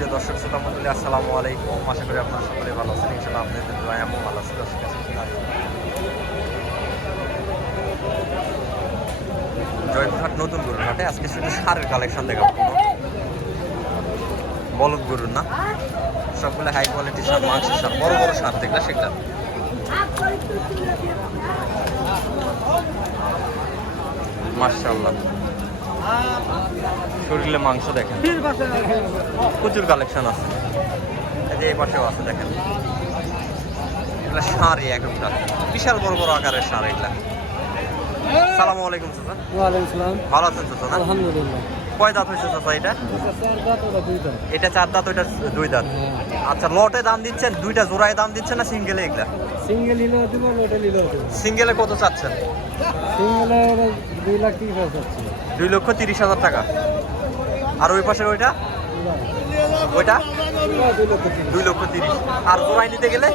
সুপ্রিয় দর্শক, শ্রোতা মন্ডলী, আসসালামু আলাইকুম। আশা করি আপনারা সকলে ভালো আছেন। ইনশাল্লাহ আপনাদের দোয়া এমন ভালো আছে দর্শক জয়পুরহাট নতুন গরুর হাটে আজকে শুধু সারের কালেকশন দেখাবো। কোনো বলদ গরুর না? সবগুলো হাই কোয়ালিটির সার, মাংসের সার, বড় বড় সার দেখলে সেগুলা মার্শাল্লাহ শরীরে মাংস দেখেন। প্রচুর কালেকশন আছে। যে এই পাশেও আছে দেখেন। এগুলা এক একটা বিশাল বড় বড় আকারের সার এগুলা। সালামু আলাইকুম চাচা। ভালো আছেন চাচা না? আলহামদুলিল্লাহ। কয় দাঁত হয়েছে চাচা এটা? এটা চার দাঁত ওইটা দুই দাঁত। আচ্ছা লটে দাম দিচ্ছেন? দুইটা জোড়ায় দাম দিচ্ছেন না সিঙ্গেলে এগুলা? সিঙ্গেল নিলেও দিব লোটে নিলেও সিঙ্গেলে কত চাচ্ছেন? সিঙ্গেলে দুই লাখ তিরিশ হাজার চাচ্ছি। দুই লক্ষ তিরিশ হাজার টাকা। আর ওই পাশের ওইটা? ওইটা? দুই লক্ষ তিরিশ। আর জোড়ায় নিতে গেলে?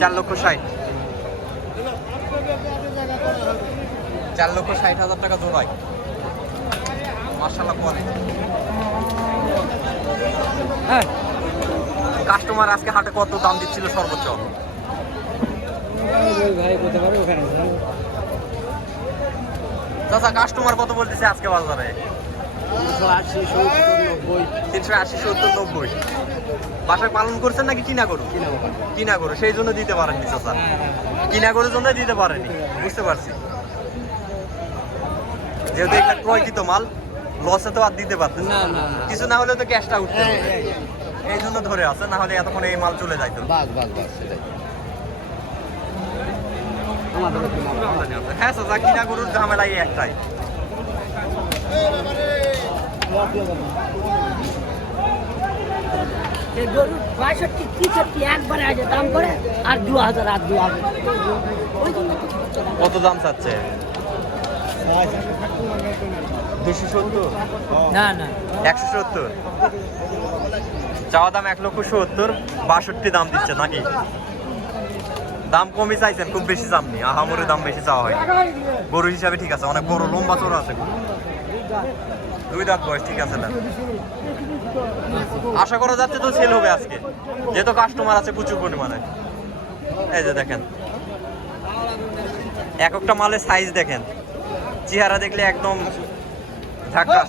চার লক্ষ ষাট। চার লক্ষ ষাট হাজার টাকা জোড়ায়। মার্শাল্লাহ কোয়ালিটি হ্যাঁ। কাস্টমার আজকে হাটে কত দাম দিচ্ছিল সর্বোচ্চ? ভাই করতে পারে ওখানে চাচা কাস্টমার কত বলতেছে আজকে বাজারে? তিনশো আশি সত্তর নব্বই। বাসায় পালন করছেন নাকি কিনা করু কিনা করু সেই জন্য দিতে পারেননি চাচা। কিনা করার জন্য দিতে পারেনি বুঝতে পারছি। যেহেতু এটা ক্রয়কৃত মাল লসে তো আর দিতে পারতেন না। না না কিছু না হলে তো ক্যাশটা উঠতে এই জন্য ধরে আছে না হলে এতক্ষণ এই মাল চলে যাইতো। বাস বাস বাস সেটাই। হ্যাঁ চাচা কিনা গরুর ঝামেলা একটাই। এই গরুর পঁয়ষট্টি ত্রিষট্টি একবারে আছে দাম করে আর দু হাজার দু হাজার। কত দাম চাচ্ছে? দুশো সত্তর? না না। একশো সত্তর? চাওয়া দাম এক লক্ষ সত্তর বাষট্টি দাম দিচ্ছে নাকি? দাম কমই চাইছেন, খুব বেশি দাম নেই আহামরি দাম বেশি চাওয়া হয় গরু হিসাবে ঠিক আছে, অনেক বড়, লম্বা চোরা আছে দুই দাঁত বয়স, ঠিক আছে না? আশা করা যাচ্ছে তো সেল হবে আজকে। যেহেতু কাস্টমার আছে প্রচুর পরিমাণে। এই যে দেখেন। এক একটা মালের সাইজ দেখেন। চেহারা দেখলে একদম ঝাক্কাস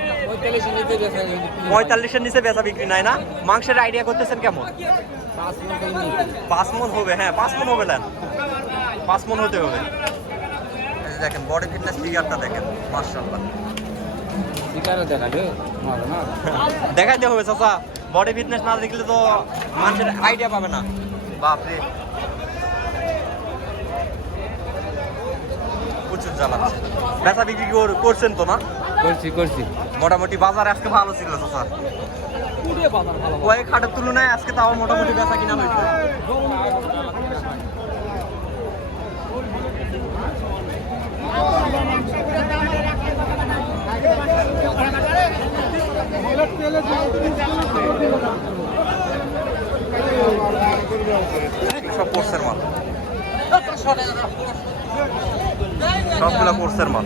পঁয়তাল্লিশের নিচে বেচা বিক্রি নাই না? মাংসের আইডিয়া করতেছেন কেমন? পাঁচ মন হবে হ্যাঁ পাঁচ মন হবে নেন। পাঁচ মন হতে হবে। দেখেন বডি ফিটনেস ফিগারটা দেখেন মার্শাল্লাহ না। দেখাইতে হবে চাচা। বডি ফিটনেস না দেখলে তো মানুষের আইডিয়া পাবে না। বাপরে। প্রচুর জ্বালাচ্ছে। বেচা বিক্রি কর- করছেন তো না? করছি করছি। মোটামুটি বাজার আজকে ভালো ছিল চাচা বাজার ভালো। কয়েক হাটের তুলনায় আজকে তাও মোটামুটি বেচা কিনা হয়েছে। সব কোর্সের মাল। সবগুলো কোর্সের মাল।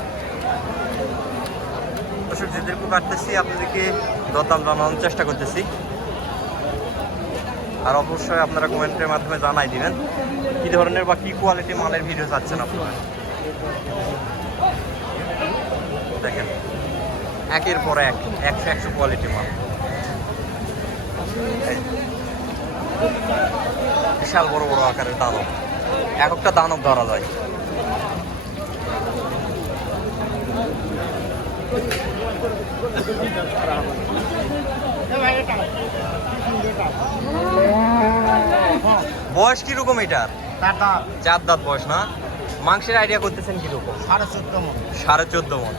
দর্শক যেদেরকে কাটতেছি আপনাদেরকে দরদাম জানানোর চেষ্টা করতেছি। আর অবশ্যই আপনারা কমেন্টের মাধ্যমে জানাই দিবেন, কি ধরনের বা কি কোয়ালিটি মালের ভিডিও চাচ্ছেন আপনারা? দেখেন, একের পর এক, একশো একশো কোয়ালিটি মাল। বিশাল বড় বড় আকারের দানব। এক একটা দানব ধরা যায়। বয়স কীরকম এটার চার দাঁত বয়স না? মাংসের আইডিয়া করতেছেন কীরকম? সাড়ে চোদ্দ মন। সাড়ে চোদ্দ মন।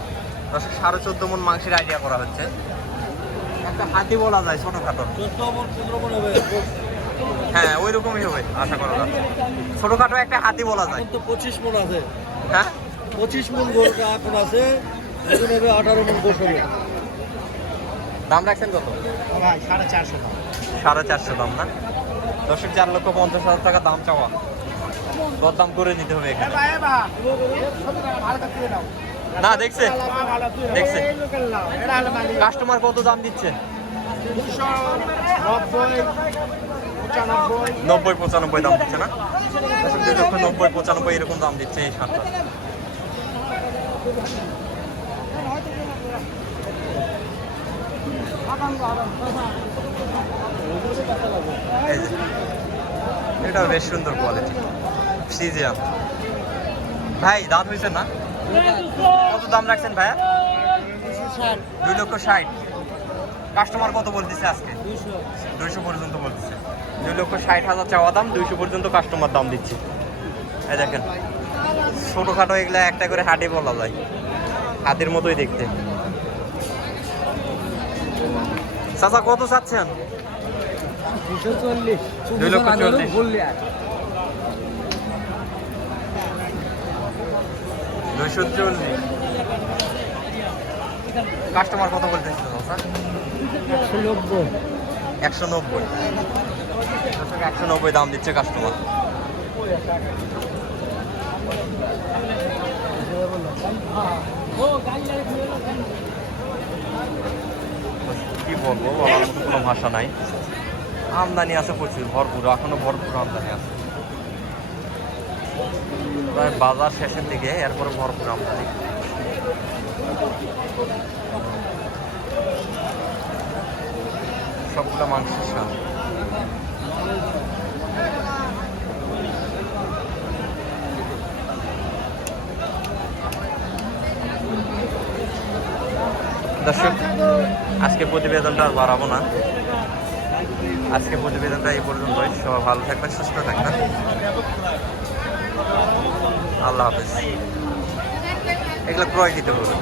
দর্শক সাড়ে চোদ্দ মন মাংসের আইডিয়া করা হচ্ছে। একটা হাতি বলা যায় ছোটখাটো। চোদ্দ পনেরো হবে। হ্যাঁ ওই রকমই হবে আশা করা যায় ছোটখাটো একটা হাতি বলা যায়। তো পঁচিশ মন আছে। হ্যাঁ? পঁচিশ মন গরুটা এখন আছে আঠারো মন গোস হবে। দাম রাখছেন কত? সাড়ে চারশো সাড়ে চারশো দাম না? দর্শক চার লক্ষ পঞ্চাশ হাজার টাকা দাম চাওয়া। দরদাম করে নিতে হবে এখানে। না দেখছে? দেখছে? কাস্টমার কত দাম দিচ্ছেন নব্বই পঁচানব্বই। দাম দিচ্ছে না? দুই লক্ষ নব্বই পঁচানব্বই এরকম দাম দিচ্ছে এই সারটা। এটা বেশ সুন্দর কোয়ালিটি সিজিয়াম ভাই দাঁত হয়েছে না? কত দাম রাখছেন ভাইয়া? দুই লক্ষ ষাট। কাস্টমার কত বলতেছে আজকে? দুইশো পর্যন্ত বলতেছে। দুই লক্ষ ষাট হাজার চাওয়া দাম, দুইশো পর্যন্ত কাস্টমার দাম দিচ্ছে। এই দেখেন, ছোটোখাটো এগুলা একটা করে হাটে বলা যায়। হাতের মতোই দেখতে। চাচা কত চাচ্ছেন? দুই লক্ষ চল্লিশ। বললি দুইশো চল্লিশ। কাস্টমার কত বলতেছে একশো নব্বই। একশো নব্বই। একশো নব্বই দাম দিচ্ছে কাস্টমার। কি বলব? বলার মতো কোনো ভাষা নাই। আমদানি আছে প্রচুর, ভরপুর, এখনও ভরপুর আমদানি আছে। প্রায় বাজার শেষের দিকে, এরপরে ভরপুর আমদানি। সবগুলো মাংসের স্বাদ দর্শক আজকে প্রতিবেদনটা আর বাড়াবো না। আজকে প্রতিবেদনটা এই পর্যন্তই। সবাই ভালো থাকবেন, সুস্থ থাকবেন। আল্লাহ হাফেজ। এগুলো ক্রয় দিতে হবে।